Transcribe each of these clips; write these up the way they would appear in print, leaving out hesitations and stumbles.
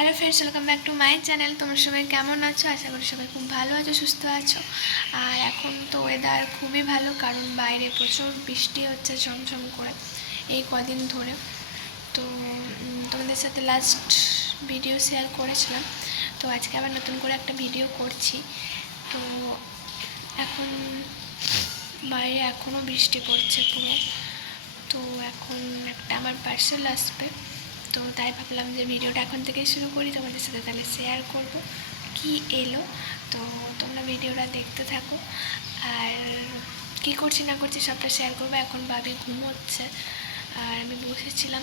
Hello friends, welcome back to my channel. তোমরা সবাই কেমন আছো? আশা করি সবাই খুব ভালো আছো, সুস্থ আছো। আর এখন তো ওয়েদার খুবই ভালো, কারণ বাইরে প্রচুর বৃষ্টি হচ্ছে ঝমঝম করে এই কদিন ধরে। তো তোমাদের সাথে লাস্ট ভিডিও শেয়ার করেছিলাম, তো আজকে আবার নতুন করে একটা ভিডিও করছি। তো এখন বাইরে এখনও বৃষ্টি পড়ছে পুরো। তো এখন একটা আমার পার্সেল আসবে, তো তাই ভাবলাম যে ভিডিওটা এখন থেকে শুরু করি, তোমাদের সাথে তাহলে শেয়ার করব কি এলো। তো তোমরা ভিডিওটা দেখতে থাকো, আর কি করছি না করছি সবটা শেয়ার করবো। এখন ভাবি ঘুমোচ্ছে, আর আমি বসেছিলাম,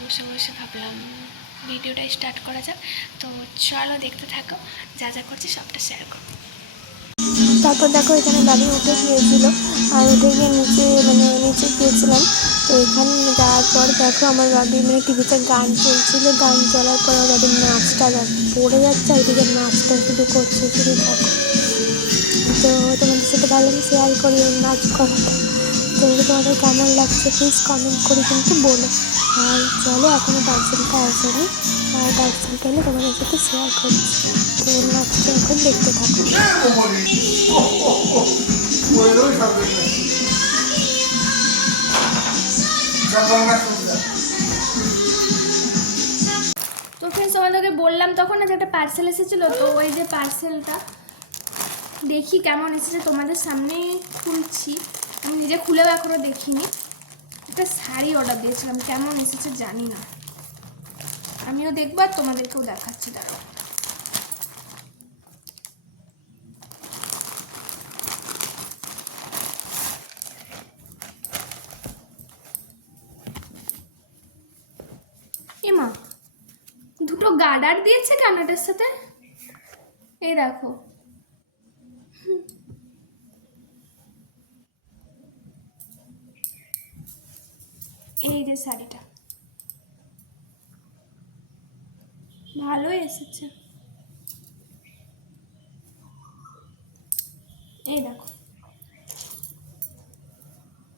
বসে বসে ভাবলাম ভিডিওটা স্টার্ট করা যাক। তো চলো দেখতে থাকো, যা যা করছি সবটা শেয়ার করবো। তারপর দেখো এখানে বাড়ি উঠে গিয়েছিল, আর উঠে গিয়ে নিচে গিয়েছিলাম। তো এখানে যাওয়ার পর দেখো আমার বাবি টিভিতে গান চলছিল, গান চলার পর আমার বাবির নাচটা পড়ে যাচ্ছে, ওইদিকে নাচটা শুধু করছে, শুধু দেখো। তো তোমাদের সাথে ভালো শেয়ার করি ওর নাচ করাটা। তো তোমাদের কেমন লাগছে প্লিজ কমেন্ট করে কিন্তু বলো। আর চলো এখনও পার্সেলটা আসেনি, আর পার্সেলটা এলে তোমাদের সাথে শেয়ার করছি। তো ওর নাচটা এখন দেখতে থাকো। তো ফ্রেন্ডস, তোমাদেরকে বললাম তখন না যে একটা পার্সেল এসেছিলো, তো ওই যে পার্সেলটা দেখি কেমন এসেছে, তোমাদের সামনে খুলছি। আমি নিজে খুলেও এখনও দেখিনি। একটা শাড়ি অর্ডার দিয়েছিলাম, কেমন এসেছে জানি না, আমিও দেখবো আর তোমাদেরকেও দেখাচ্ছি। দাঁড়াও, এমা দুটো গার্ডার দিয়েছে কেন এটার সাথে? এই দেখো, এই যে শাড়িটা ভালোই এসেছে। এই দেখো,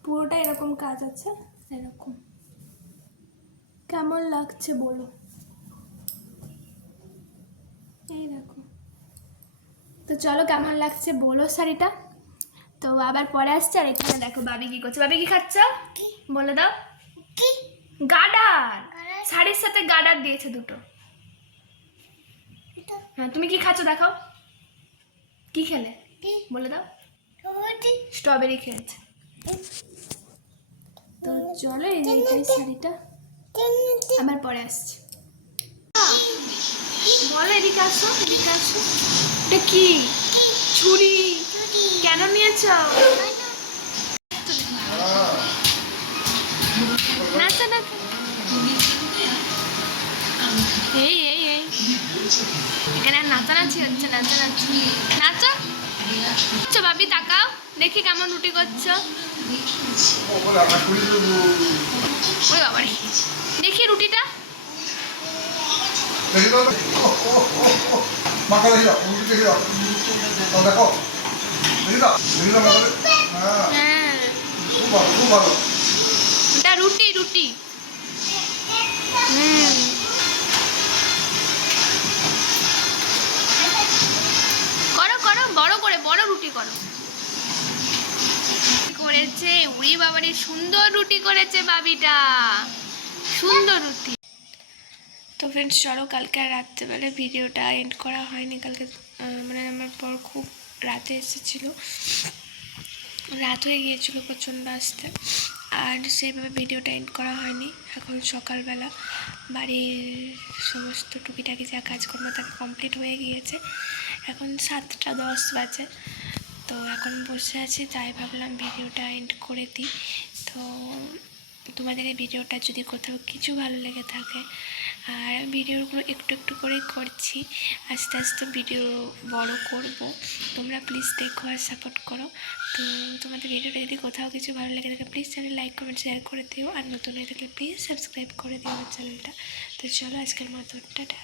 পুরোটা এরকম কাজ আছে, এরকম। কেমন লাগছে বলো? এই দেখো, তো চলো কেমন লাগছে বলো শাড়িটা। তো আবার পরে আসছে। আর এখানে দেখো বাবি কি করছে। বাবি কি খাচ্ছ বলে দাও। গার্ডার, শাড়ির সাথে গার্ডার দিয়েছে দুটো। হ্যাঁ, তুমি কি খাচ্ছ দেখাও, কি খেলে বলে দাও। স্ট্রবেরি খেয়েছে। তো চলো এই যে এইটাই শাড়িটা, আবার পরে আসছি। বলো, এদিকে আসো, এদিকে আসো। এটা কি? ছুরি। কেন নিয়েছ? নাচা না, এই এই এই এখানে নাচানাচি হচ্ছে, নাচানাচি। নাচো আচ্ছা বাবি, তাকাও দেখি কেমন রুটি করছো। ওই বাবারে, দেখি রুটিটা। হ্যাঁ, এটা রুটি রুটি। করো করো, বড় করে, বড় রুটি করো। করেছে, উড়ি বাবারে, সুন্দর রুটি করেছে বাবিটা, সুন্দর রুটি। তো ফ্রেন্ডস চলো, কালকে আর রাত্রেবেলা ভিডিওটা এন্ড করা হয়নি। কালকে আমার পর খুব রাতে এসেছিলো, রাত হয়ে গিয়েছিলো প্রচণ্ড আসতে, আর সেইভাবে ভিডিওটা এন্ড করা হয়নি। এখন সকালবেলা বাড়ির সমস্ত টুকিটাকি যা কাজকর্ম তাকে কমপ্লিট হয়ে গিয়েছে। এখন 7:10 বাজে। তো এখন বসে আছি, তাই ভাবলাম ভিডিওটা এন্ড করে দিই। তো তোমাদের এই ভিডিওটা যদি কোথাও কিছু ভালো লেগে থাকে, আর ভিডিওগুলো একটু একটু করেই করছি, আস্তে আস্তে ভিডিও বড় করব, তোমরা প্লিজ দেখো আর সাপোর্ট করো। তো তোমাদের ভিডিওটা যদি কোথাও কিছু ভালো লেগে থাকে please channel like comment share করে দিও, আর নতুন হয়ে থাকলে প্লিজ সাবস্ক্রাইব করে দিও আমার চ্যানেলটা। তো চলো আজকের মতো টাটা।